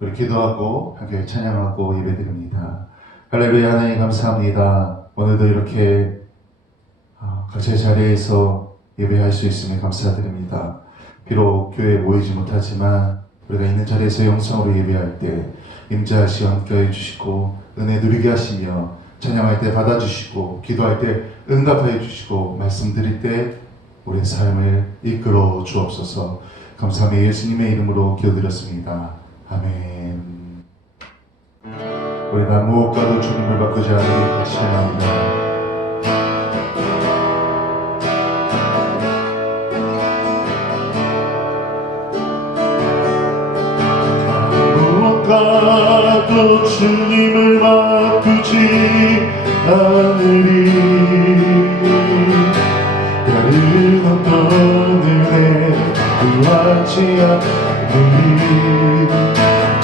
우리 기도하고 함께 찬양하고 예배드립니다. 할렐루야. 하나님 감사합니다. 오늘도 이렇게 각자의 자리에서 예배할 수 있음에 감사드립니다. 비록 교회에 모이지 못하지만 우리가 있는 자리에서 영성으로 예배할 때 임재하시어 함께해 주시고 은혜 누리게 하시며 찬양할 때 받아주시고 기도할 때 응답하여 주시고 말씀드릴 때 우리의 삶을 이끌어 주옵소서. 감사하며 예수님의 이름으로 기도드렸습니다. 아멘. 우리 나 무엇과도 주님을 바꾸지 않으리 신앙합니다. 무엇과도 주님을 바꾸지 않으리. 다른 어떤 은혜 구하지 않으리.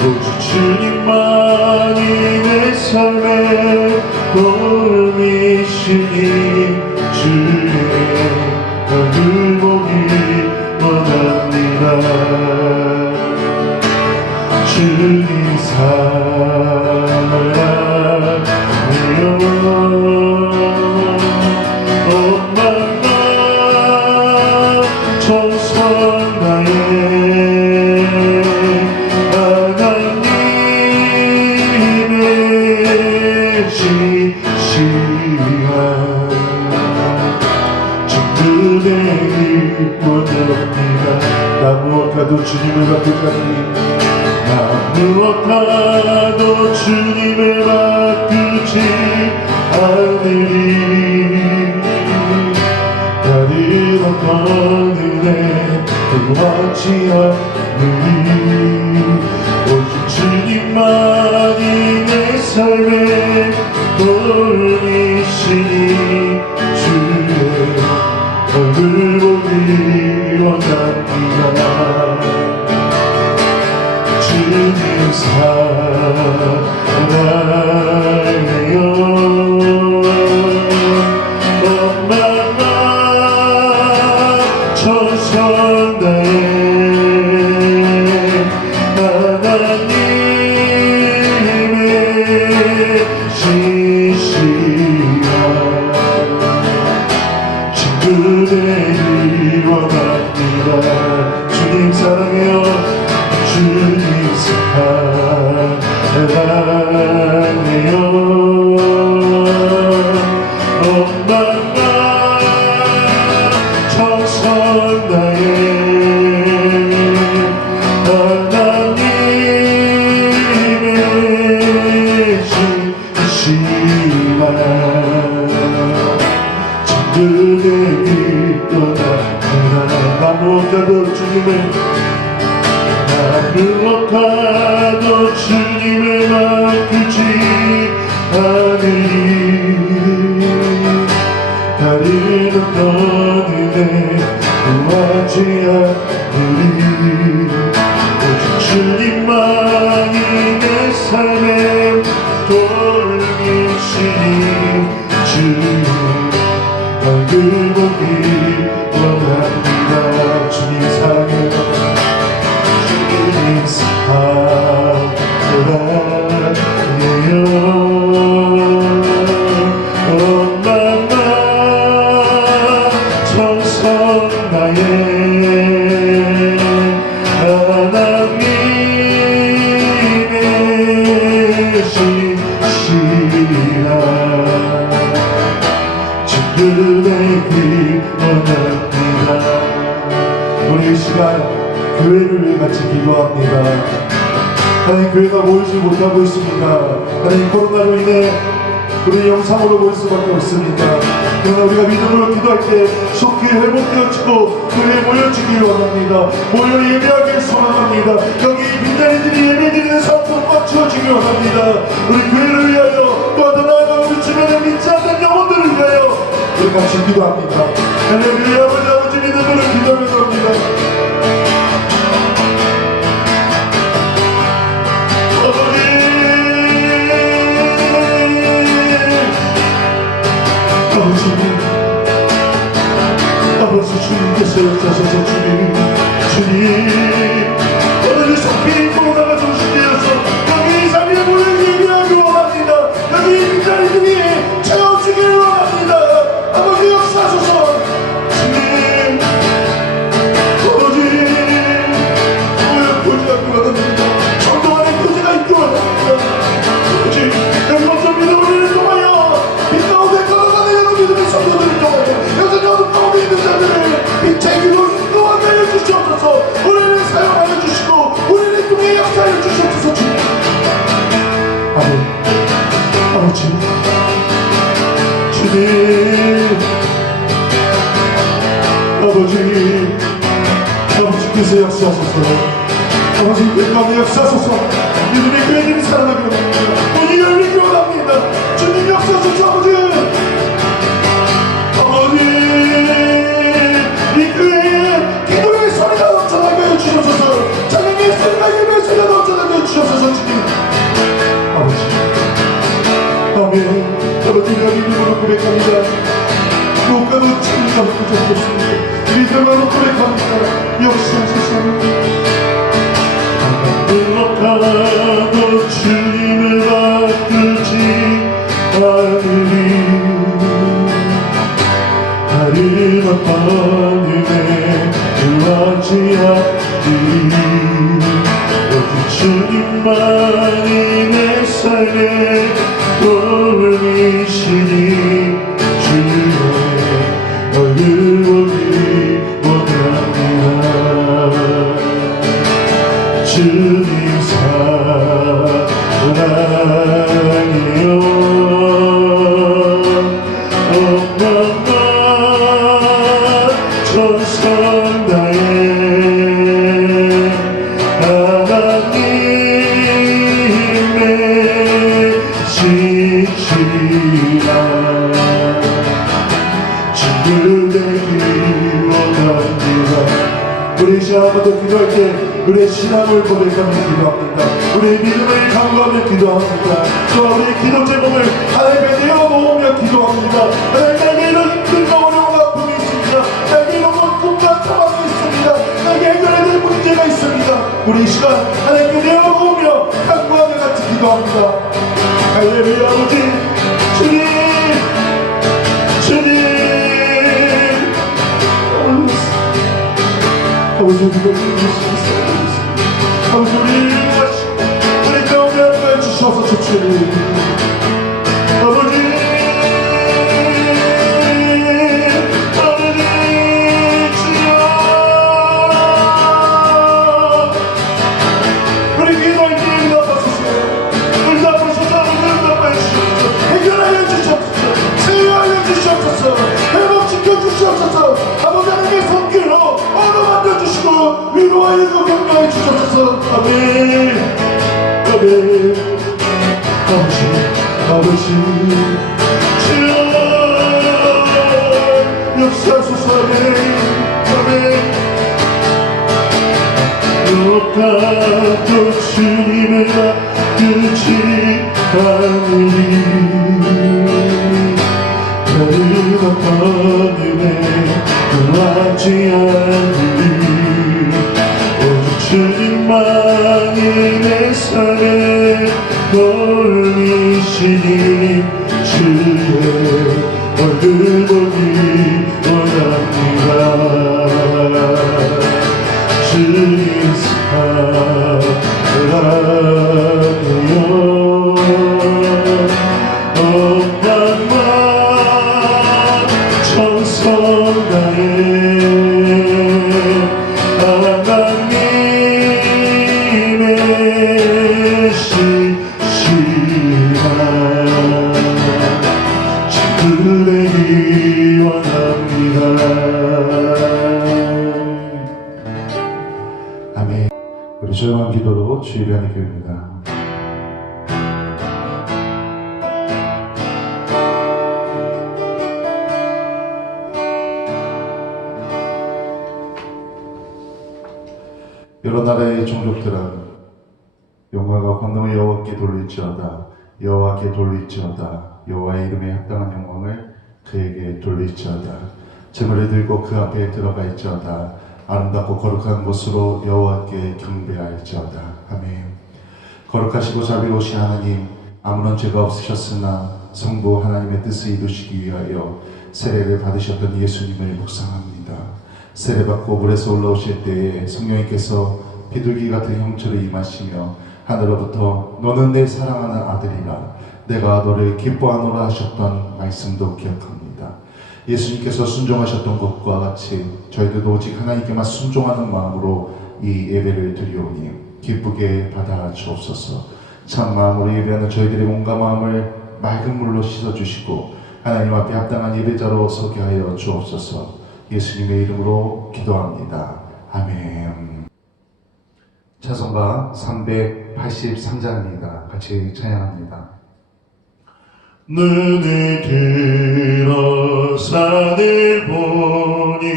오직 주님만이 내 삶의 도움이시니 주의 얼굴 보기 원합니다. 주님 사랑해요. 엄마가 정성 다해 하나님의 지시와 친구되기 원합니다. 나 무엇과도 주님을 바꾸지 않으리. 무엇과도 주님을 바꾸지 않으리. 다른 어떤 은혜 구하지 않으리. 오직 주님만이 내 삶의 도움이시니 주의 얼굴 보기 원합니다. 주님 사랑해요. 엄마가 정성 다해 하나님의 지시와 친구 되기 원합니다. 주님 사랑해요. 주님 사랑해요. 엄마가 정성 다해 하나님의 지시와 친구 되기 원합니다. 나 무엇과도 주님을 무엇과도 주님을 바꾸지 않으리. 다른 어떤 은혜 구하지 않으리. 오직 주님만이 내 삶의 도움이시니 주님 얼굴 보기 원합니다. 주님 사랑해요. 주님 사랑해요. 엄마가 정성 다해 하나님의 지시라 친구 되기 원합니다. 오늘 이 시간 교회를 위해 같이 기도합니다. 하나님, 교회가 모이지 못하고 있습니다. 하나님, 코로나로 인해 우리 영상으로 볼 수밖에 없습니다. 그러나 우리가 믿음으로 기도할 때 속히 회복되어지고 교회에 모여지길 원합니다. 모여 예배하길 소망합니다. 여기 빈자리들이 예배드리는 사람으로 꽉 채워지길 원합니다. 우리 교회를 위하여 또 더 나아가 우리 주변에 믿지 않는 영혼들을 위하여 우리 같이 기도합니다. 할렐루야. 아버지 믿음으로 기도하며 합니다. 아버지 주님께서 역사하셔서 주님 오늘 이 성필이 코로나가 정신되어서 이끌어야 됩니다. 정동안의 교제가 이끌어야 됩니다. 아버지 영광 믿음을 통하여 빛 가운데 걸어가는 여러 믿음의 성도들을 통하여 여전히 어둠 가운데 있는 자들을 빛의 길로 인도하게 하여 주시옵소서. 우리를 사용하여 주시고 우리를 통해 역사하여 주시옵소서. 주님 아버지 주님 아버지께서 역사하소서. 아버지 그 가운데 역사하소서. 믿음의 교회들이 살아나기를 원합니다. 문이 열리기를 원합니다. 주님 역사하소서. 아버지 이 교회에 기도의 소리가 넘쳐나게 하여 주옵소서. 찬양의 소리가 예배의 소리가 넘쳐나게 하여 주옵소서. 주님 아버지 아멘. 아버지가 믿음으로 고백합니다. 무엇과도 주님과 부족없습니다. 믿음으로 고백합니다. 역사하소서. 무엇과도 주님을 바꾸지 않으리. 다른 어떤 은혜 구하지 않으리. 오직 주님만이 내 삶의 도움이시니 주의 얼굴 보기 원합니다. 주님 사랑이요 엄마만 천성 다해 하나님의 지시라 되기 원합니다. 우리 시아버도 기도할 때 우리의 신앙을 고백하며 기도합니다. 우리의 믿음을 강구하며 기도합니다. 또 우리의 기도 제목을 하나님께 내어놓으며 기도합니다. 하나님 이런 힘들고 어려운 아픔이 있습니다. 내게 이런 꿈과 상황이 있습니다. 내게 해결해야 될 문제가 있습니다. 우리 이 시간 하나님께 내어놓으며 강구하며 같이 기도합니다. 할렐루야. 아버지 주님 아버지 우리가 믿으시겠어요. 아버지 우리를 인도하시고 우리 가운데 함께해 주셔서 주님 아버지 주여 우리 기도할 때 응답하소서. 응답하소서. 응답하여 주시옵소서. 해결하여 주시옵소서. 치유하여 주시옵소서. 회복시켜 주시옵소서. 아버지 하나님의 손길로 어루 만져주시고 위로하여 격려해 주셔서 아멘. 아멘. 아버지 주여 역사하소서. 아멘. 무엇과도 주님을 바꾸지 않으리. 다른 어떤 은혜 구하지 않으리. 오직 주님만이 내 삶의 도움이시니 주의 얼굴 보기 원합니다. 주님 사랑이요 엄마만 천성 다해 하나님의 시시한 지키기 원합니다. 아멘. 우리 조용한 기도로 주의를 기도합니다. 여러 나라의 종족들아 영광과 권능을 여호와께 돌릴지어다. 여호와께 돌릴지어다. 여호와의 이름에 합당한 영광을 그에게 돌릴지어다. 제물을 들고 그 앞에 들어가 있지어다. 아름답고 거룩한 곳으로 여호와께 경배할지어다. 아멘. 거룩하시고 자비로우신 하나님, 아무런 죄가 없으셨으나 성부 하나님의 뜻을 이루시기 위하여 세례를 받으셨던 예수님을 묵상합니다. 세례받고 물에서 올라오실 때에 성령님께서 비둘기 같은 형체로 임하시며 하늘로부터 너는 내 사랑하는 아들이라 내가 너를 기뻐하노라 하셨던 말씀도 기억합니다. 예수님께서 순종하셨던 것과 같이 저희들도 오직 하나님께만 순종하는 마음으로 이 예배를 드리오니 기쁘게 받아 주옵소서. 참 마음으로 예배하는 저희들의 몸과 마음을 맑은 물로 씻어주시고 하나님 앞에 합당한 예배자로 서게 하여 주옵소서. 예수님의 이름으로 기도합니다. 아멘. 찬송가 383장입니다. 같이 찬양합니다. 눈을 들어 산을 보니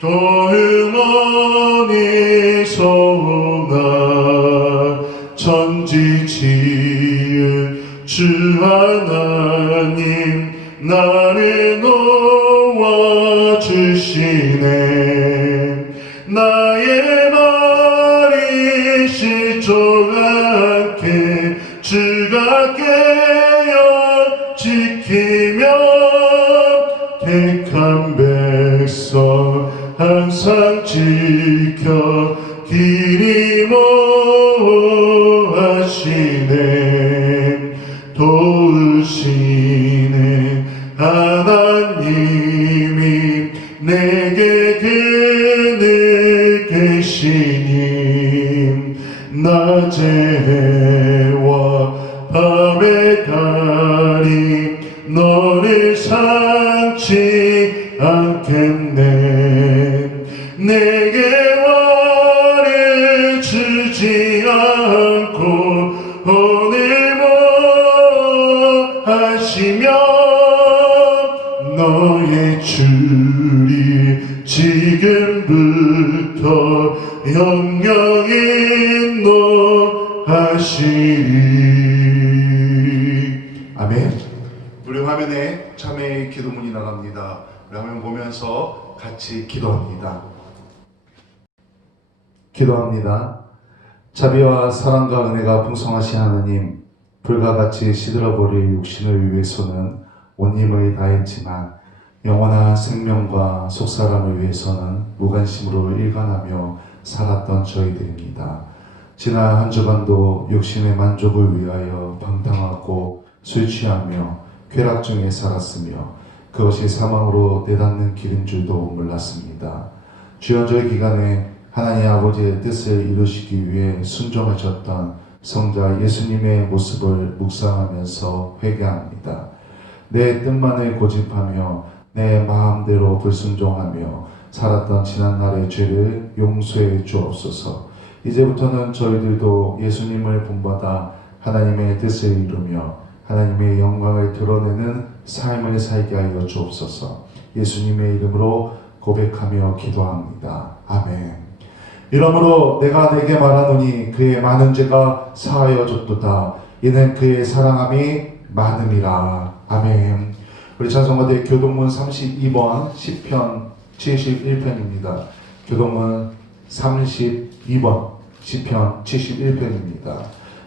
또 흠없니 소나 천지 지은 주 하나님 나를 놓아주시네. 나의 말이 실족않게 주가 깨어 지키며 택한 백성 항상 지켜 길이 모하시네. 도우시네 하나님이 내게 그늘 계시니 낮의 해와 밤의 달이 너를 상치 않겠네. 내게 화를 주지 않고 오늘 하시며 너의 줄이 지금부터 영영히 인도하시리. 아멘. 우리 화면에 참회의 기도문이 나갑니다. 우리 화면 보면서 같이 기도합니다. 기도합니다. 자비와 사랑과 은혜가 풍성하신 하나님, 불과 같이 시들어버릴 육신을 위해서는 온 힘을 다했지만 영원한 생명과 속사람을 위해서는 무관심으로 일관하며 살았던 저희들입니다. 지난 한 주간도 육신의 만족을 위하여 방탕하고 술 취하며 쾌락 중에 살았으며 그것이 사망으로 내닫는 길인 줄도 몰랐습니다. 주연절 기간에 하나님 아버지의 뜻을 이루시기 위해 순종하셨던 성자 예수님의 모습을 묵상하면서 회개합니다. 내 뜻만을 고집하며 내 마음대로 불순종하며 살았던 지난날의 죄를 용서해 주옵소서. 이제부터는 저희들도 예수님을 본받아 하나님의 뜻을 이루며 하나님의 영광을 드러내는 삶을 살게 하여 주옵소서. 예수님의 이름으로 고백하며 기도합니다. 아멘. 이러므로 내가 내게 말하노니 그의 많은 죄가 사하여 줬도다. 이는 그의 사랑함이 많음이라. 아멘. 우리 찬송가대 교동문 32번 시편 71편입니다. 교동문 32번 시편 71편입니다.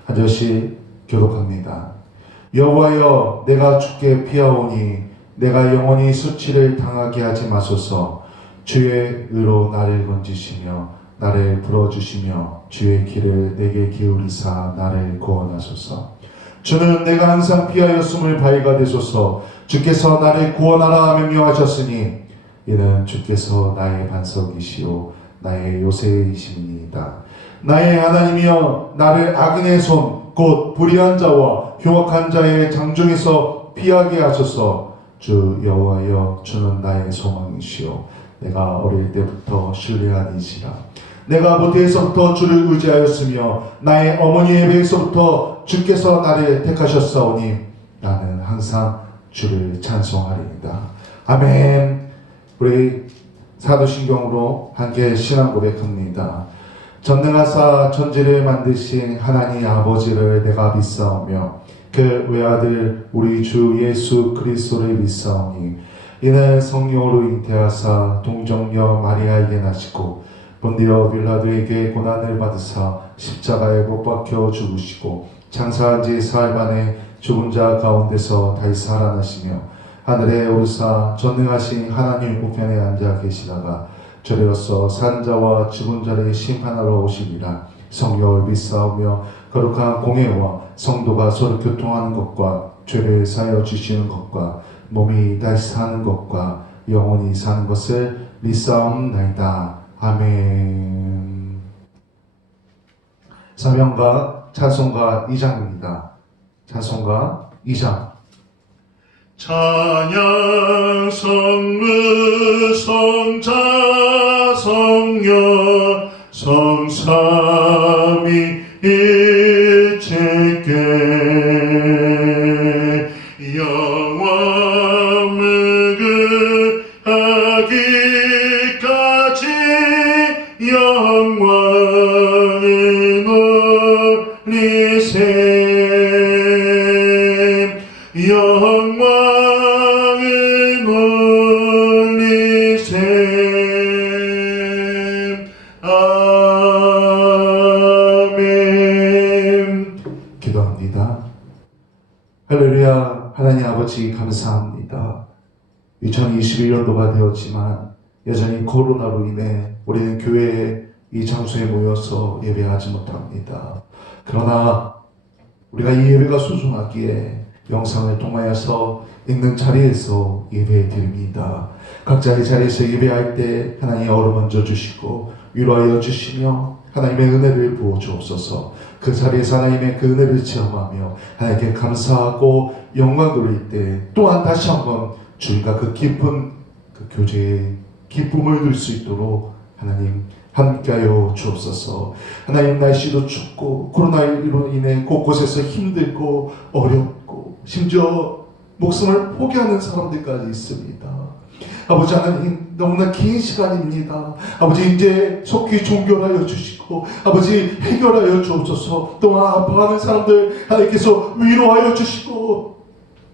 한 절씩 교독합니다. 여호와여 내가 주께 피하오니 내가 영원히 수치를 당하게 하지 마소서. 주의 의로 나를 건지시며 나를 불어주시며 주의 길을 내게 기울이사 나를 구원하소서. 주는 내가 항상 피하였음을 발가 되소서. 주께서 나를 구원하라 명령하셨으니 이는 주께서 나의 반석이시오 나의 요새이심이니이다. 나의 하나님이여 나를 악인의 손 곧 불의한 자와 흉악한 자의 장중에서 피하게 하소서. 주 여호와여 주는 나의 소망이시오 내가 어릴 때부터 신뢰한 이시라. 내가 모태에서부터 주를 의지하였으며 나의 어머니의 배에서부터 주께서 나를 택하셨사오니 나는 항상 주를 찬송하리이다. 아멘. 우리 사도신경으로 함께 신앙 고백합니다. 전능하사 천지를 만드신 하나님 아버지를 내가 믿사오며 그 외아들 우리 주 예수 그리스도를 믿사오니 이는 성령으로 잉태하사 동정녀 마리아에게 나시고 본디오 빌라도에게 고난을 받으사 십자가에 못 박혀 죽으시고 장사한 지 사흘 만에 죽은 자 가운데서 다시 살아나시며 하늘에 오르사 전능하신 하나님 우편에 앉아 계시다가 저리로서 산자와 죽은 자를 심판하러 오시리라. 성령을 믿사오며 거룩한 공예와 성도가 서로 교통하는 것과 죄를 사하여 주시는 것과 몸이 다시 사는 것과 영원히 사는 것을 믿사옵나이다. 아멘. 사명가 찬송가 2장입니다. 찬송가 2장. 찬양 성부 성자 성령 성삼위 일체께 영원 무궁하기까지 영광을 올리세 영광을 올리세. 아멘. 기도합니다. 할렐루야. 하나님 아버지 감사합니다. 2021년도가 되었지만 여전히 코로나로 인해 우리는 교회에 이 장소에 모여서 예배하지 못합니다. 그러나 우리가 이 예배가 소중하기에 영상을 통하여서 있는 자리에서 예배 드립니다. 각자의 자리에서 예배할 때 하나님 어루만져 주시고 위로하여 주시며 하나님의 은혜를 부어 주옵소서. 그 자리에서 하나님의 그 은혜를 체험하며 하나님께 감사하고 영광 돌릴 때 또한 다시 한번 주님과 그 깊은 그 교제의 기쁨을 누릴 수 있도록 하나님 함께하여 주옵소서. 하나님, 날씨도 춥고 코로나19로 인해 곳곳에서 힘들고 어렵고 심지어 목숨을 포기하는 사람들까지 있습니다. 아버지 하나님, 너무나 긴 시간입니다. 아버지, 이제 속히 종결하여 주시고 아버지 해결하여 주옵소서. 또한 아파하는 사람들 하나님께서 위로하여 주시고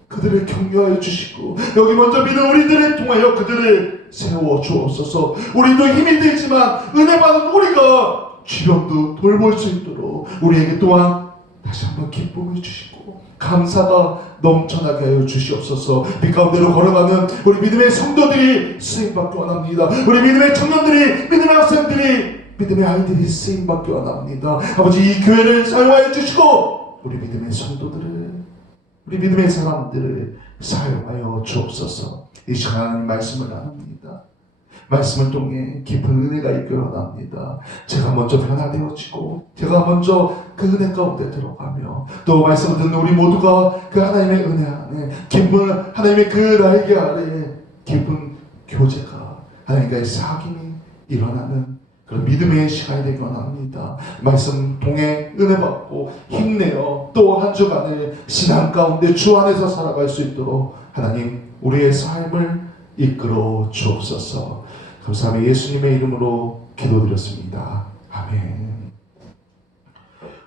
그들을 격려하여 주시고 여기 먼저 믿는 우리들을 통하여 그들을 세워 주옵소서. 우리도 힘이 들지만 은혜 받은 우리가 주변도 돌볼 수 있도록 우리에게 또한 다시 한번 기쁨을 주시고 감사가 넘쳐나게 하여 주시옵소서. 빛 가운데로 걸어가는 우리 믿음의 성도들이 쓰임받기 원합니다. 우리 믿음의 청년들이, 믿음의 학생들이, 믿음의 아이들이 쓰임받기 원합니다. 아버지, 이 교회를 사용하여 주시고 우리 믿음의 성도들을, 우리 믿음의 사람들을 사용하여 주옵소서. 이 시간 하나님 말씀을 나눕니다. 말씀을 통해 깊은 은혜가 있기를 원합니다. 제가 먼저 변화되어지고 제가 먼저 그 은혜 가운데 들어가며 또 말씀을 듣는 우리 모두가 그 하나님의 은혜 안에 깊은 하나님의 그 날개 아래 깊은 교제가 하나님과의 사귐이 일어나는 그런 믿음의 시간이 되기 원합니다. 말씀 통해 은혜 받고 힘내어 또 한 주간을 신앙 가운데 주 안에서 살아갈 수 있도록 하나님 우리의 삶을 이끌어 주옵소서. 감사하며 예수님의 이름으로 기도드렸습니다. 아멘.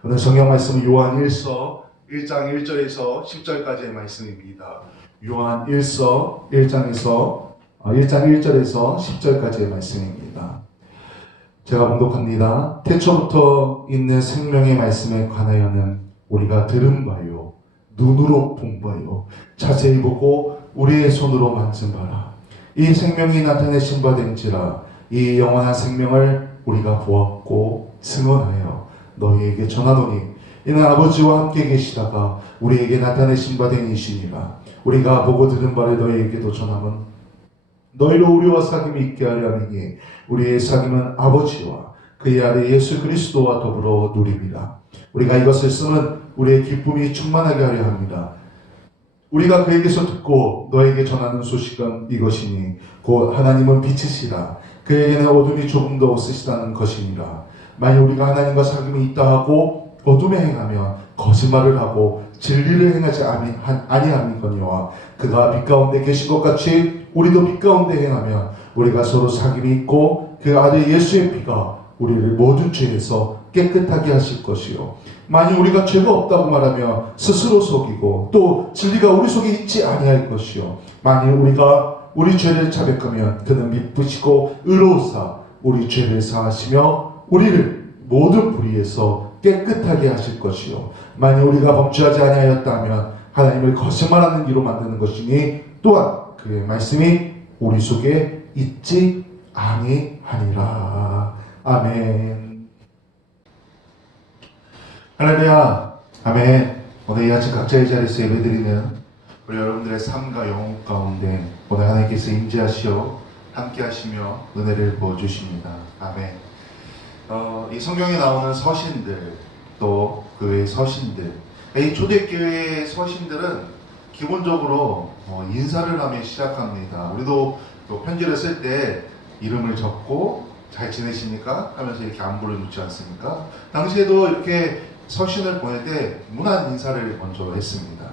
오늘 성경 말씀은 요한 1서 1장 1절에서 10절까지의 말씀입니다. 요한 1서 1장 1절에서 10절까지의 말씀입니다. 제가 봉독합니다. 태초부터 있는 생명의 말씀에 관하여는 우리가 들은 바요, 눈으로 본 바요, 자세히 보고 우리의 손으로 만진 바라. 이 생명이 나타내신 바 된지라. 이 영원한 생명을 우리가 보았고 증언하여 너희에게 전하노니 이는 아버지와 함께 계시다가 우리에게 나타내신 바 된 이시니라. 우리가 보고 들은 바를 너희에게도 전함은 너희로 우리와 사귐이 있게 하려 함이니 우리의 사귐은 아버지와 그의 아들 예수 그리스도와 더불어 누림이라. 우리가 이것을 쓰면 우리의 기쁨이 충만하게 하려 합니다. 우리가 그에게서 듣고 너에게 전하는 소식은 이것이니 곧 하나님은 빛이시라. 그에게는 어둠이 조금도 없으시다는 것이니라. 만일 우리가 하나님과 사귐이 있다 하고 어둠에 행하면 거짓말을 하고 진리를 행하지 아니함이거니와 그가 빛 가운데 계신 것 같이 우리도 빛 가운데 행하면 우리가 서로 사귐이 있고 그 아들 예수의 피가 우리를 모든 죄에서 깨끗하게 하실 것이요. 만일 우리가 죄가 없다고 말하며 스스로 속이고 또 진리가 우리 속에 있지 아니할 것이요. 만일 우리가 우리 죄를 자백하면 그는 믿으시고 의로우사 우리 죄를 사하시며 우리를 모든 불의에서 깨끗하게 하실 것이요. 만일 우리가 범죄하지 아니하였다면 하나님을 거짓말하는 이로 만드는 것이니 또한 그의 말씀이 우리 속에 있지 아니하니라. 아멘. 할렐루야. 아멘. 오늘 이 아침 각자의 자리에서 예배드리는 우리 여러분들의 삶과 영혼 가운데 오늘 하나님께서 임재하시어 함께 하시며 은혜를 부어주십니다. 아멘. 이 성경에 나오는 서신들, 또 그 외의 서신들, 이 초대교회의 서신들은 기본적으로 인사를 하며 시작합니다. 우리도 또 편지를 쓸 때 이름을 적고 잘 지내십니까? 하면서 이렇게 안부를 묻지 않습니까? 당시에도 이렇게 서신을 보낼 때 문안 인사를 먼저 했습니다.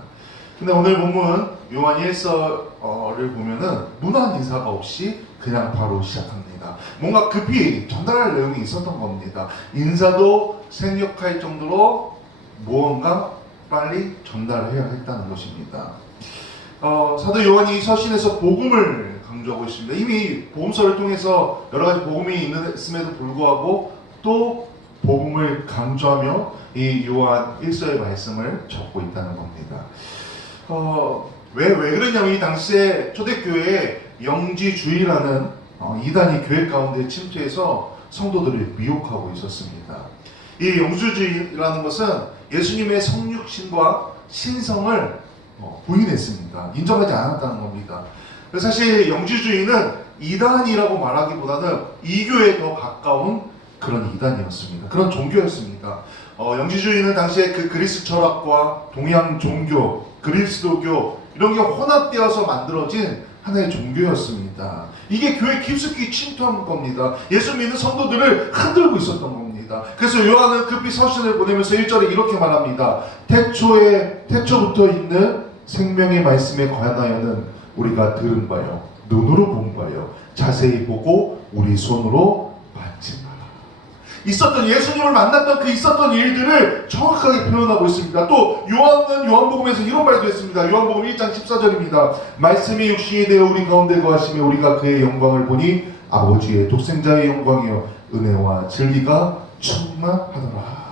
근데 오늘 본문 요한 1서를 보면은 문안 인사가 없이 그냥 바로 시작합니다. 뭔가 급히 전달할 내용이 있었던 겁니다. 인사도 생략할 정도로 무언가 빨리 전달해야 했다는 것입니다. 사도 요한이 서신에서 복음을 강조하고 있습니다. 이미 복음서를 통해서 여러 가지 복음이 있음에도 불구하고 또 복음을 강조하며 이 요한 1서의 말씀을 적고 있다는 겁니다. 왜 그러냐면 이 당시에 초대교회에 영지주의라는 이단이 교회 가운데 침투해서 성도들을 미혹하고 있었습니다. 이 영지주의라는 것은 예수님의 성육신과 신성을 부인했습니다. 인정하지 않았다는 겁니다. 그래서 사실 영지주의는 이단이라고 말하기보다는 이교에 더 가까운 그런 이단이었습니다. 그런 종교였습니다. 영지주의는 당시에 그 그리스 철학과 동양 종교, 그리스도교 이런 게 혼합되어서 만들어진 하나의 종교였습니다. 이게 교회 깊숙이 침투한 겁니다. 예수 믿는 성도들을 흔들고 있었던 겁니다. 그래서 요한은 급히 서신을 보내면서 1절에 이렇게 말합니다. 태초부터 있는 생명의 말씀에 관하여는 우리가 들은 바요, 눈으로 본 바요, 자세히 보고 우리 손으로 만진 바라. 있었던, 예수님을 만났던 그 있었던 일들을 정확하게 표현하고 있습니다. 또 요한은 요한복음에서 이런 말도 했습니다. 요한복음 1장 14절입니다. 말씀이 육신이 되어 우리 가운데 거하시며 우리가 그의 영광을 보니 아버지의 독생자의 영광이요 은혜와 진리가 충만하더라.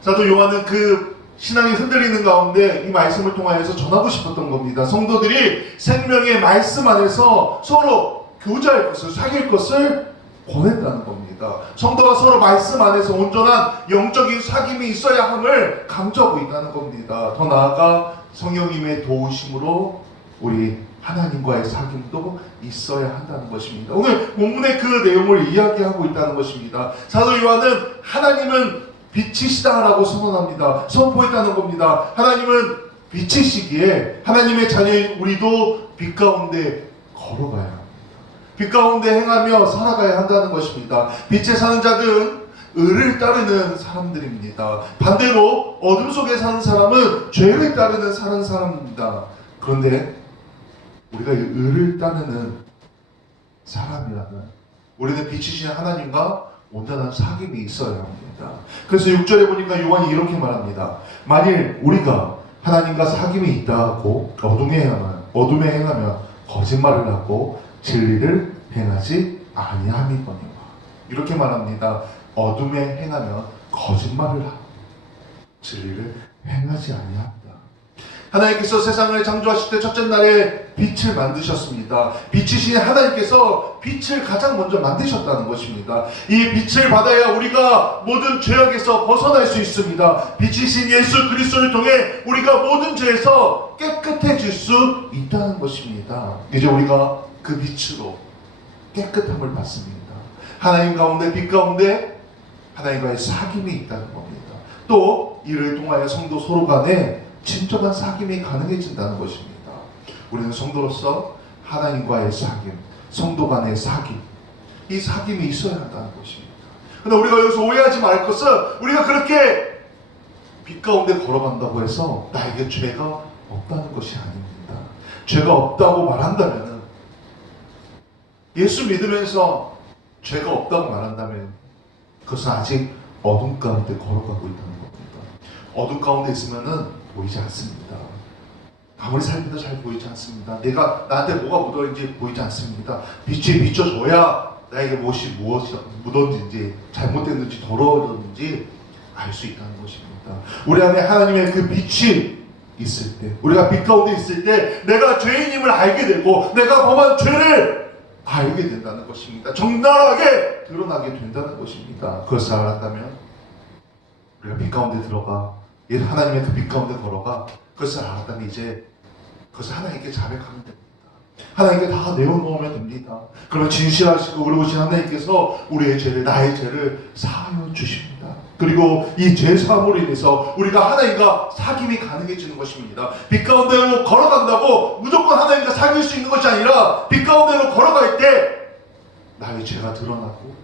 사도 요한은 그 신앙이 흔들리는 가운데 이 말씀을 통하여서 전하고 싶었던 겁니다. 성도들이 생명의 말씀 안에서 서로 교제할 것을, 사귈 것을 권했다는 겁니다. 성도가 서로 말씀 안에서 온전한 영적인 사귐이 있어야 함을 강조하고 있다는 겁니다. 더 나아가 성령님의 도우심으로 우리 하나님과의 사귐도 있어야 한다는 것입니다. 오늘 본문의 그 내용을 이야기하고 있다는 것입니다. 사도 요한은 하나님은 빛이시다라고 선언합니다. 선포했다는 겁니다. 하나님은 빛이시기에 하나님의 자녀인 우리도 빛 가운데 걸어가야 합니다. 빛 가운데 행하며 살아가야 한다는 것입니다. 빛에 사는 자들은 의를 따르는 사람들입니다. 반대로 어둠 속에 사는 사람은 죄를 따르는 사람입니다. 그런데 우리가 이 의를 따르는 사람이라면 우리는 빛이신 하나님과 온전한 사귐이 있어야 합니다. 그래서 6절에 보니까 요한이 이렇게 말합니다. 만일 우리가 하나님과 사귐이 있다 하고 어둠에 행하면 거짓말을 하고 진리를 행하지 아니함이거니와. 이렇게 말합니다. 어둠에 행하면 거짓말을 하고 진리를 행하지 아니합니다. 하나님께서 세상을 창조하실 때 첫째 날에 빛을 만드셨습니다. 빛이신 하나님께서 빛을 가장 먼저 만드셨다는 것입니다. 이 빛을 받아야 우리가 모든 죄악에서 벗어날 수 있습니다. 빛이신 예수 그리스도를 통해 우리가 모든 죄에서 깨끗해질 수 있다는 것입니다. 이제 우리가 그 빛으로 깨끗함을 받습니다. 하나님 가운데, 빛 가운데 하나님과의 사귐이 있다는 겁니다. 또 이를 통하여 성도 서로 간에 진정한 사귐이 가능해진다는 것입니다. 우리는 성도로서 하나님과의 사귐, 성도 간의 사귐, 이 사귐이 있어야 한다는 것입니다. 그런데 우리가 여기서 오해하지 말 것은 우리가 그렇게 빛 가운데 걸어간다고 해서 나에게 죄가 없다는 것이 아닙니다. 죄가 없다고 말한다면, 예수 믿으면서 죄가 없다고 말한다면 그것은 아직 어둠 가운데 걸어가고 있다는 겁니다. 어둠 가운데 있으면은 보이지 않습니다. 아무리 살펴도 잘 보이지 않습니다. 내가 나한테 뭐가 묻어있는지 보이지 않습니다. 빛이 비춰줘야 나에게 무엇이 묻었는지 잘못됐는지 더러워졌는지 알 수 있다는 것입니다. 우리 안에 하나님의 그 빛이 있을 때, 우리가 빛 가운데 있을 때 내가 죄인임을 알게 되고 내가 범한 죄를 알게 된다는 것입니다. 적나라하게 드러나게 된다는 것입니다. 그것을 알았다면 우리가 빛 가운데 들어가 하나님의 그 빛 가운데 걸어가 그것을 알았다면 이제 그것을 하나님께 자백하면 됩니다. 하나님께 다 내어놓으면 됩니다. 그러면 진실하시고 의로우신 하나님께서 우리의 죄를, 나의 죄를 사하여 주십니다. 그리고 이 죄 사함으로 인해서 우리가 하나님과 사귐이 가능해지는 것입니다. 빛 가운데로 걸어간다고 무조건 하나님과 사귈 수 있는 것이 아니라 빛 가운데로 걸어갈 때 나의 죄가 드러나고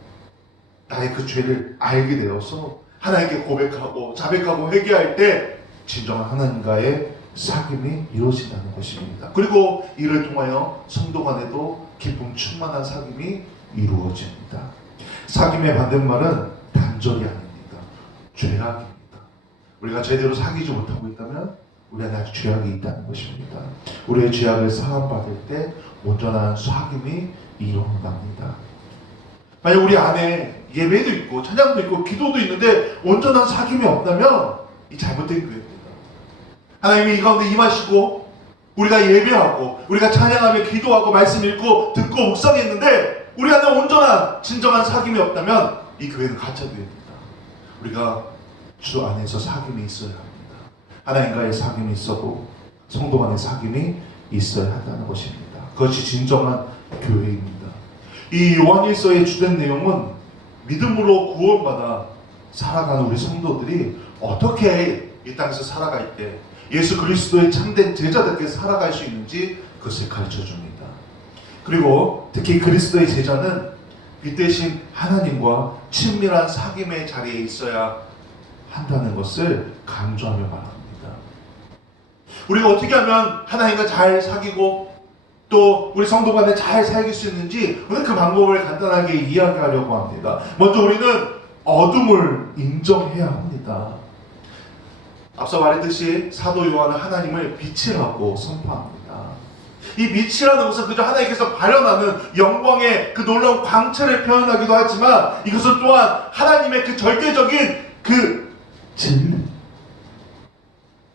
나의 그 죄를 알게 되어서 하나님께 고백하고 자백하고 회개할 때 진정한 하나님과의 사귐이 이루어진다는 것입니다. 그리고 이를 통하여 성도 간에도 기쁨 충만한 사귐이 이루어집니다. 사귐의 반대말은 단절이 아닙니다. 죄악입니다. 우리가 제대로 사귀지 못하고 있다면 우리 안에 아주 죄악이 있다는 것입니다. 우리의 죄악을 사함받을 때 온전한 사귐이 일어납니다. 만약 우리 안에 예배도 있고 찬양도 있고 기도도 있는데 온전한 사귐이 없다면 이 잘못된 교회입니다. 하나님이 이 가운데 임하시고 우리가 예배하고 우리가 찬양하며 기도하고 말씀 읽고 듣고 묵상했는데 우리 안에 온전한 진정한 사귐이 없다면 이 교회는 가짜 교회입니다. 우리가 주 안에서 사귐이 있어야 합니다. 하나님과의 사귐이 있어도 성도 간의 사귐이 있어야 한다는 것입니다. 그것이 진정한 교회입니다. 이 요한일서의 주된 내용은 믿음으로 구원받아 살아가는 우리 성도들이 어떻게 이 땅에서 살아갈 때 예수 그리스도의 참된 제자답게 살아갈 수 있는지 그것을 가르쳐줍니다. 그리고 특히 그리스도의 제자는 빛 대신 하나님과 친밀한 사귐의 자리에 있어야 한다는 것을 강조하며 말합니다. 우리가 어떻게 하면 하나님과 잘 사귀고 또 우리 성도 간에 잘 살길 수 있는지 오늘 그 방법을 간단하게 이야기하려고 합니다. 먼저 우리는 어둠을 인정해야 합니다. 앞서 말했듯이 사도 요한은 하나님을 빛이라고 선포합니다. 이 빛이라는 것은 그저 하나님께서 발현하는 영광의 그 놀라운 광채를 표현하기도 하지만 이것은 또한 하나님의 그 절대적인 그 진리,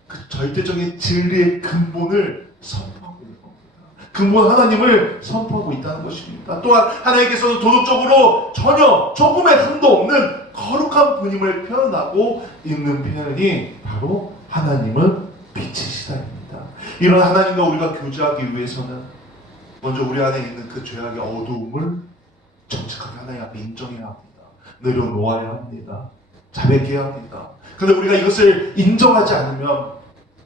그 절대적인 진리의 근본을 선포하고 있는 겁니다. 근본 하나님을 선포하고 있다는 것입니다. 또한 하나님께서는 도덕적으로 전혀 조금의 흠도 없는 거룩한 분임을 표현하고 있는 표현이 바로 하나님은 빛이시다입니다. 이런 하나님과 우리가 교제하기 위해서는 먼저 우리 안에 있는 그 죄악의 어두움을 정직하게 하나님 앞에 인정해야 합니다. 내려놓아야 합니다. 자백해야 합니다. 그런데 우리가 이것을 인정하지 않으면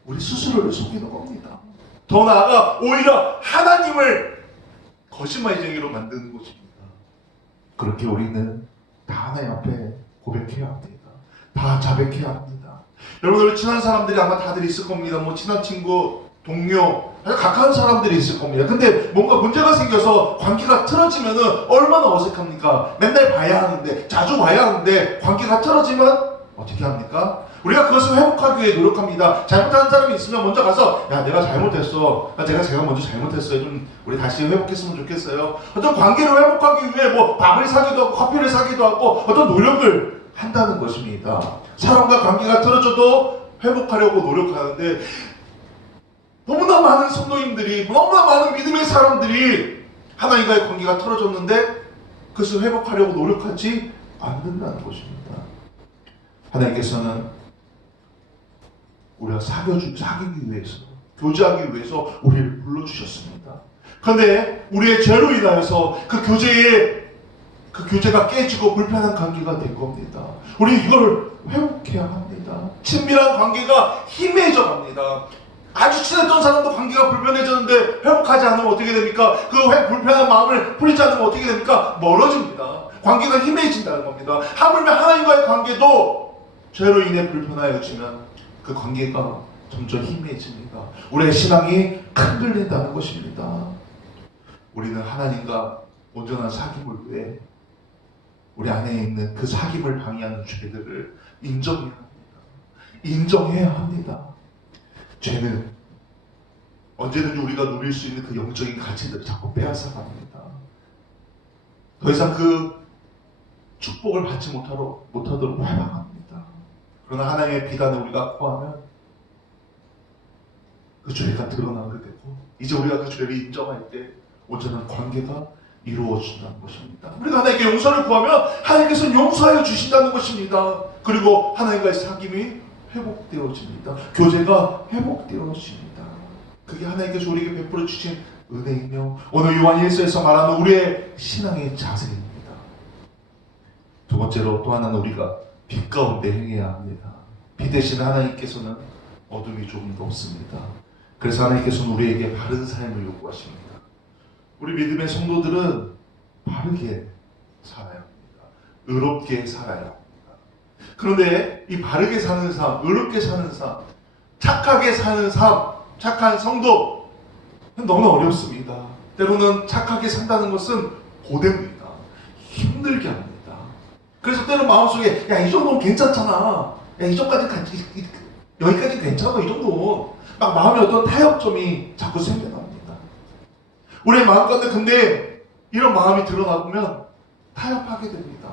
우리 스스로를 속이는 겁니다. 더 나아가 오히려 하나님을 거짓말쟁이로 만드는 것입니다. 그렇게 우리는 다 하나님 앞에 고백해야 합니다. 다 자백해야 합니다. 여러분들 친한 사람들이 아마 다들 있을 겁니다. 뭐 친한 친구, 동료, 아주 가까운 사람들이 있을 겁니다. 근데 뭔가 문제가 생겨서 관계가 틀어지면은 얼마나 어색합니까? 맨날 봐야 하는데, 자주 봐야 하는데 관계가 틀어지면 어떻게 합니까? 우리가 그것을 회복하기 위해 노력합니다. 잘못하는 사람이 있으면 먼저 가서 야 내가 잘못했어. 제가 먼저 잘못했어요. 좀 우리 다시 회복했으면 좋겠어요. 어떤 관계를 회복하기 위해 뭐 밥을 사기도 하고 커피를 사기도 하고 어떤 노력을 한다는 것입니다. 사람과 관계가 틀어져도 회복하려고 노력하는데 너무나 많은 성도님들이 너무나 많은 믿음의 사람들이 하나님과의 관계가 틀어졌는데 그것을 회복하려고 노력하지 않는다는 것입니다. 하나님께서는 우리가 사귀기 위해서 교제하기 위해서 우리를 불러주셨습니다. 그런데 우리의 죄로 인하여서 그 교제가 깨지고 불편한 관계가 된 겁니다. 우리 이걸 회복해야 합니다. 친밀한 관계가 희미해져 갑니다. 아주 친했던 사람도 관계가 불편해졌는데 회복하지 않으면 어떻게 됩니까? 그 불편한 마음을 풀지 않으면 어떻게 됩니까? 멀어집니다. 관계가 희미해진다는 겁니다. 하물며 하나님과의 관계도 죄로 인해 불편하여지면 그 관계가 점점 희미해집니다. 우리의 신앙이 흔들린다는 것입니다. 우리는 하나님과 온전한 사귐을 위해 우리 안에 있는 그 사귐을 방해하는 죄들을 인정해야 합니다. 인정해야 합니다. 죄는 언제든지 우리가 누릴 수 있는 그 영적인 가치들을 자꾸 빼앗아갑니다. 더 이상 그 축복을 받지 못하도록 회방합니다. 그러나 하나님의 비단을 우리가 구하면 그 죄가 드러나게 되고 이제 우리가 그 죄를 인정할 때 온전한 관계가 이루어진다는 것입니다. 우리가 하나님께 용서를 구하면 하나님께서는 용서하여 주신다는 것입니다. 그리고 하나님과의 사귐이 회복되어집니다. 교제가 회복되어집니다. 그게 하나님께서 우리에게 베풀어 주신 은혜이며 오늘 요한 1서에서 말하는 우리의 신앙의 자세입니다. 두 번째로 또 하나는 우리가 빛 가운데 행해야 합니다. 빛 대신 하나님께서는 어둠이 조금 더 없습니다. 그래서 하나님께서는 우리에게 바른 삶을 요구하십니다. 우리 믿음의 성도들은 바르게 살아야 합니다. 의롭게 살아야 합니다. 그런데 이 바르게 사는 삶, 의롭게 사는 삶, 착하게 사는 삶, 착한 성도 너무나 어렵습니다. 때로는 착하게 산다는 것은 고됩니다. 힘들게 합니다. 그래서 때로 마음속에 야, 이 정도는 괜찮잖아. 야, 이 정도까지 여기까지 괜찮아. 이 정도는 막 마음에 어떤 타협점이 자꾸 생겨납니다. 우리의 마음 가운데 근데 이런 마음이 드러나면 타협하게 됩니다.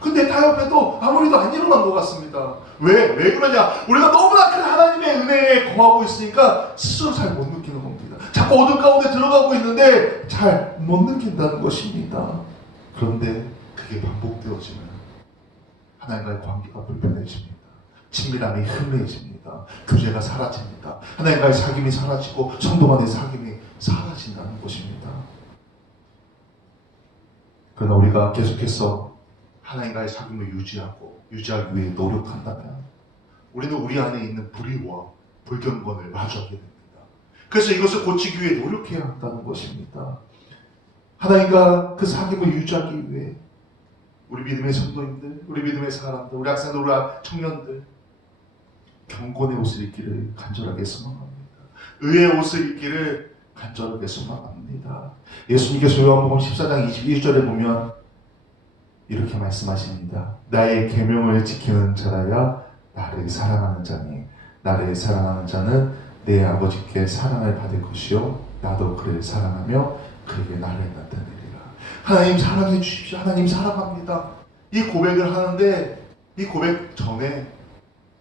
근데 타협해도 아무리도 안 일어난 것 같습니다. 왜 그러냐? 우리가 너무나 큰 하나님의 은혜에 거하고 있으니까 스스로 잘 못 느끼는 겁니다. 자꾸 어둠 가운데 들어가고 있는데 잘 못 느낀다는 것입니다. 그런데 그게 반복되어지면 하나님과의 관계가 불편해집니다. 친밀함이 흐려집니다. 교제가 사라집니다. 하나님과의 사귐이 사라지고 성도 간의 사귐이 사라진다는 것입니다. 그러나 우리가 계속해서 하나님과의 사귐을 유지하기 위해 노력한다면 우리는 우리 안에 있는 불의와 불경건을 마주하게 됩니다. 그래서 이것을 고치기 위해 노력해야 한다는 것입니다. 하나님과 그 사귐을 유지하기 위해 우리 믿음의 성도님들, 우리 믿음의 사람들, 우리 학생들, 우리 청년들 경건의 옷을 입기를 간절하게 소망합니다. 의의 옷을 입기를 간절하게 소망합니다. 예수님께서 요한복음 14장 22절에 보면 이렇게 말씀하십니다. 나의 계명을 지키는 자라야 나를 사랑하는 자니 나를 사랑하는 자는 내 아버지께 사랑을 받을 것이요 나도 그를 사랑하며 그에게 나를 나타내리라. 하나님 사랑해 주십시오. 하나님 사랑합니다. 이 고백을 하는데 이 고백 전에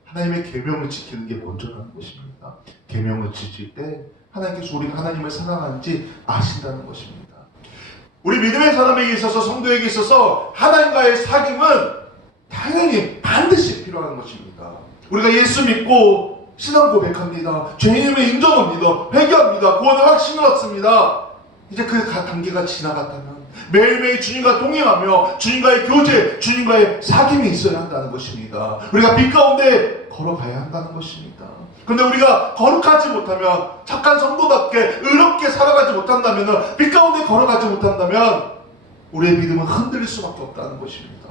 하나님의 계명을 지키는 게 먼저라는 것입니다. 계명을 지킬 때 하나님께서 우리가 하나님을 사랑하는지 아신다는 것입니다. 우리 믿음의 사람에게 있어서 성도에게 있어서 하나님과의 사귐은 당연히 반드시 필요한 것입니다. 우리가 예수 믿고 신앙 고백합니다. 죄인임을 인정합니다. 회개합니다. 구원의 확신을 얻습니다. 이제 그 단계가 지나갔다면 매일매일 주님과 동행하며 주님과의 교제, 주님과의 사귐이 있어야 한다는 것입니다. 우리가 빛 가운데 걸어가야 한다는 것입니다. 그런데 우리가 거룩하지 못하면 착한 성도답게 의롭게 살아가지 못한다면 빛 가운데 걸어가지 못한다면 우리의 믿음은 흔들릴 수밖에 없다는 것입니다.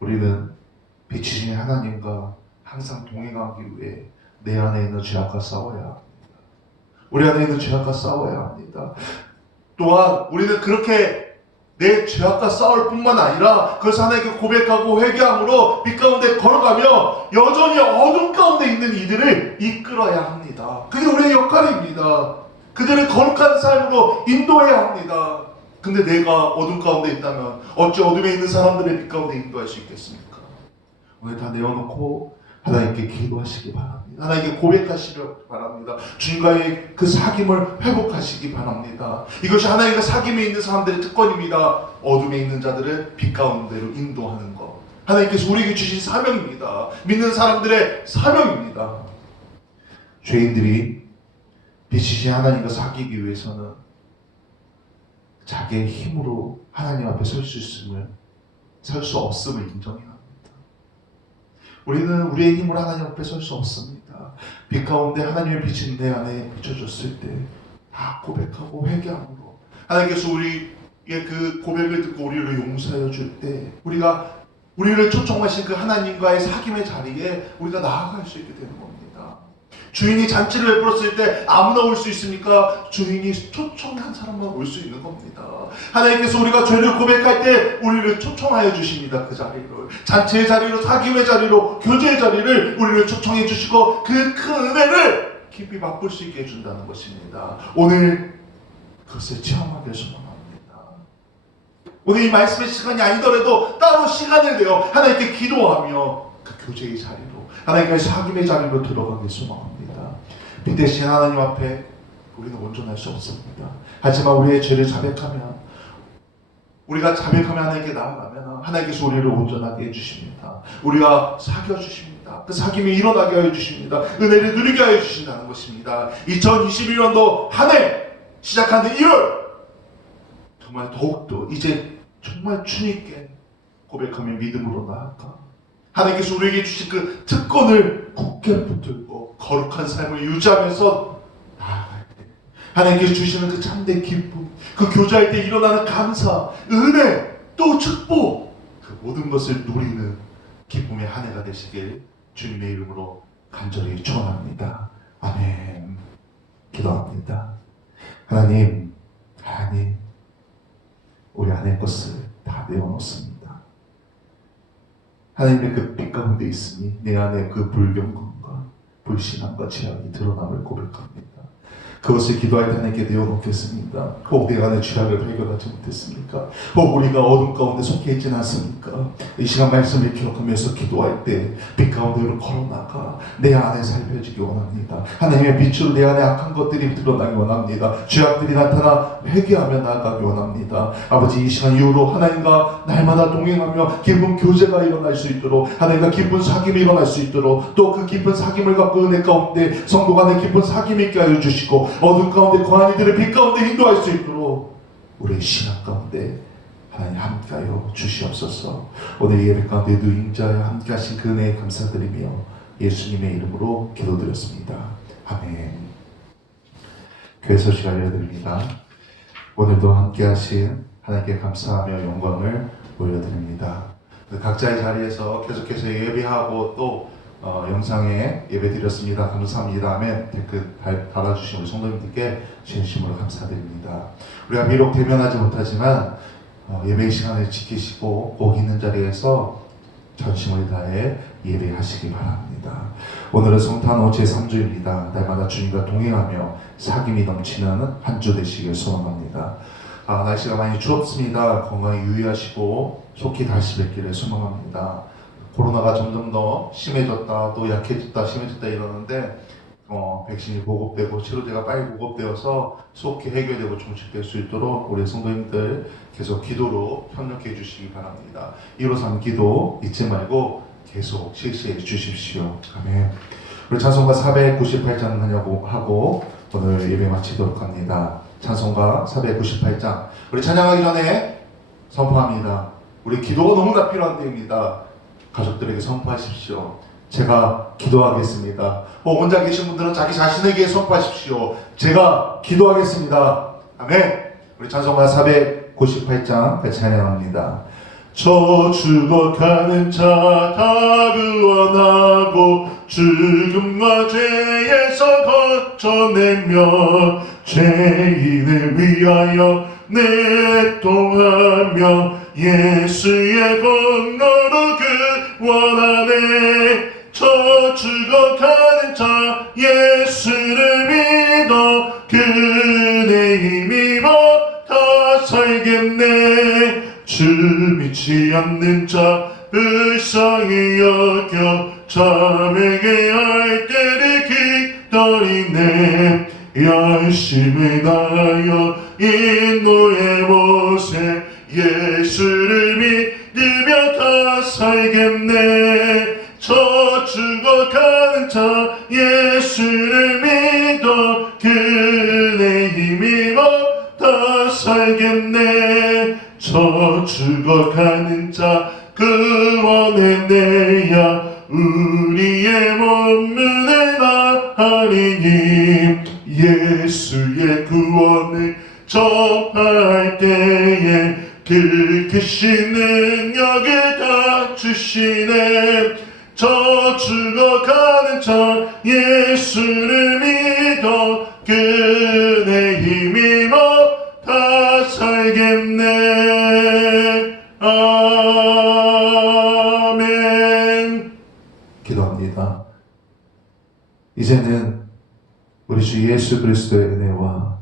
우리는 빛이신 하나님과 항상 동행하기 위해 내 안에 있는 죄악과 싸워야 합니다. 우리 안에 있는 죄악과 싸워야 합니다. 또한 우리는 그렇게 내 죄악과 싸울 뿐만 아니라 그것을 하나님께 고백하고 회개함으로 빛 가운데 걸어가며 여전히 어둠 가운데 있는 이들을 이끌어야 합니다. 그게 우리의 역할입니다. 그들을 거룩한 삶으로 인도해야 합니다. 근데 내가 어둠 가운데 있다면 어찌 어둠에 있는 사람들의 빛 가운데 인도할 수 있겠습니까? 오늘 다 내어놓고 하나님께 기도하시기 바랍니다. 하나님께 고백하시기 바랍니다. 주님과의 그 사귐을 회복하시기 바랍니다. 이것이 하나님과 사귐에 있는 사람들의 특권입니다. 어둠에 있는 자들을 빛 가운데로 인도하는 것. 하나님께서 우리에게 주신 사명입니다. 믿는 사람들의 사명입니다. 죄인들이 빛이신 하나님과 사귀기 위해서는 자기의 힘으로 하나님 앞에 설 수 없음을 인정해야 합니다. 우리는 우리의 힘으로 하나님 앞에 설 수 없습니다. 빛 가운데 하나님의 빛이 내 안에 비춰졌을 때 다 고백하고 회개함으로 하나님께서 우리의 그 고백을 듣고 우리를 용서해 줄 때 우리를 초청하신 그 하나님과의 사귐의 자리에 우리가 나아갈 수 있게 되는 겁니다. 주인이 잔치를 베풀었을 때 아무나 올 수 있습니까? 주인이 초청한 사람만 올 수 있는 겁니다. 하나님께서 우리가 죄를 고백할 때 우리를 초청하여 주십니다. 그 자리를 잔치의 자리로, 사귐의 자리로, 교제의 자리를 우리를 초청해 주시고 그 큰 은혜를 깊이 맛볼 수 있게 해준다는 것입니다. 오늘 그것을 체험하길 소망합니다. 오늘 이 말씀의 시간이 아니더라도 따로 시간을 내어 하나님께 기도하며 그 교제의 자리로, 하나님과의 사귐의 자리로 들어가길 소망합니다. 빛 대신 하나님 앞에 우리는 온전할 수 없습니다. 하지만 우리의 죄를 자백하면, 우리가 자백하면 하나님께 나아가면 하나님께서 우리를 온전하게 해주십니다. 우리가 사겨주십니다. 그 사귐이 일어나게 하여 주십니다. 은혜를 누리게 하여 주신다는 것입니다. 2021년도 한 해 시작하는 1월, 정말 더욱더 이제 정말 주님께 고백하며 믿음으로 나아가 하나님께서 우리에게 주신 그 특권을 굳게 붙들고 거룩한 삶을 유지하면서 나아갈 때, 하나님께서 주시는 그 참된 기쁨, 그 교제할 때 일어나는 감사, 은혜, 또 축복, 그 모든 것을 누리는 기쁨의 한 해가 되시길 주님의 이름으로 간절히 축원합니다. 아멘. 기도합니다. 하나님, 우리 안의 것을 다 내어놓습니다. 하나님의 그 빛 가운데 있으니 내 안에 그 불경건과 불신함과 죄악이 드러남을 고백합니다. 그것을 기도할 때 하나님께 내어놓겠습니다. 혹 내 안에 죄악을 발견하지 못했습니까? 혹 우리가 어둠 가운데 속해 있지는 않습니까? 이 시간 말씀을 기억하면서 기도할 때 빛 가운데로 걸어나가 내 안에 살펴지기 원합니다. 하나님의 빛으로 내 안에 악한 것들이 드러나기 원합니다. 죄악들이 나타나 회개하며 나아가기 원합니다. 아버지, 이 시간 이후로 하나님과 날마다 동행하며 깊은 교제가 일어날 수 있도록, 하나님과 깊은 사귐이 일어날 수 있도록, 또 그 깊은 사귐을 갖고 은혜 가운데 성도 간에 깊은 사귐이 있게 하여 주시고, 어둠 가운데 거한 이들을 빛 가운데 인도할 수 있도록 우리의 신앙 가운데 하나님 함께하여 주시옵소서. 오늘 예배 가운데도 인자와 함께하신 그 은혜에 감사드리며 예수님의 이름으로 기도드렸습니다. 아멘. 교회 소식 알려드립니다. 오늘도 함께하신 하나님께 감사하며 영광을 올려드립니다. 각자의 자리에서 계속해서 예배하고 또 영상에 예배 드렸습니다. 감사합니다. 아멘. 댓글 달아주신 우리 성도님들께 진심으로 감사드립니다. 우리가 비록 대면하지 못하지만 예배의 시간을 지키시고 꼭 있는 자리에서 전심을 다해 예배하시기 바랍니다. 오늘은 성탄호 제3주입니다. 날마다 주님과 동행하며 사귐이 넘치는 한 주 되시길 소망합니다. 날씨가 많이 추웠습니다. 건강히 유의하시고 속히 다시 뵙기를 소망합니다. 코로나가 점점 더 심해졌다, 또 약해졌다, 심해졌다 이러는데 백신이 보급되고 치료제가 빨리 보급되어서 속히 해결되고 종식될 수 있도록 우리 성도님들 계속 기도로 협력해 주시기 바랍니다. 153 기도 잊지 말고 계속 실시해 주십시오. 아멘. 우리 찬송가 498장 하고 오늘 예배 마치도록 합니다. 찬송가 498장, 우리 찬양하기 전에 선포합니다. 우리 기도가 너무나 필요한 때입니다. 가족들에게 선포하십시오. 제가 기도하겠습니다. 혼자 계신 분들은 자기 자신에게 선포하십시오. 제가 기도하겠습니다. 아멘. 우리 찬송가 498장 같이 찬양합니다. 저 죽어가는 자 다 구원하고 죽음과 죄에서 거쳐내며 죄인을 위하여 내통하며 예수의 공로로 구원하네. 저 죽어가는 자 예수를 믿어 그의 힘입어 다 살겠네. 주 믿지 않는 자 불쌍히 여겨 자매게 할 때를 기다리네. 열심히 다하여 인도의 못에 예수를 믿으며 다 살겠네. 저 죽어가는 자 예수를 믿어 그의 힘입어 다 살겠네. 저 죽어가는 자 구원해내야 우리의 몸문을 나으리니. 예수의 구원을 전할 때에 그 크신 능력을 다 주시네. 저 죽어가는 자 예수를 믿어 그의 힘입어 다 살겠네. 아멘. 기도합니다. 이제는 우리 주 예수 그리스도의 은혜와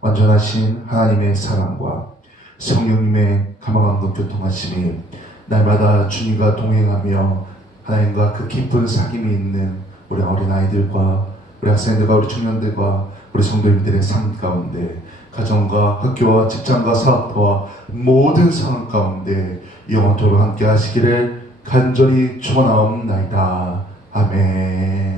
완전하신 하나님의 사랑과 성령님의 감화감동 교통하심이 날마다 주님과 동행하며 하나님과 그 깊은 사귐이 있는 우리 어린아이들과 우리 학생들과 우리 청년들과 우리 성도님들의 삶 가운데 가정과 학교와 직장과 사업과 모든 상황 가운데 영원토록 함께 하시기를 간절히 축원하옵나이다. 아멘.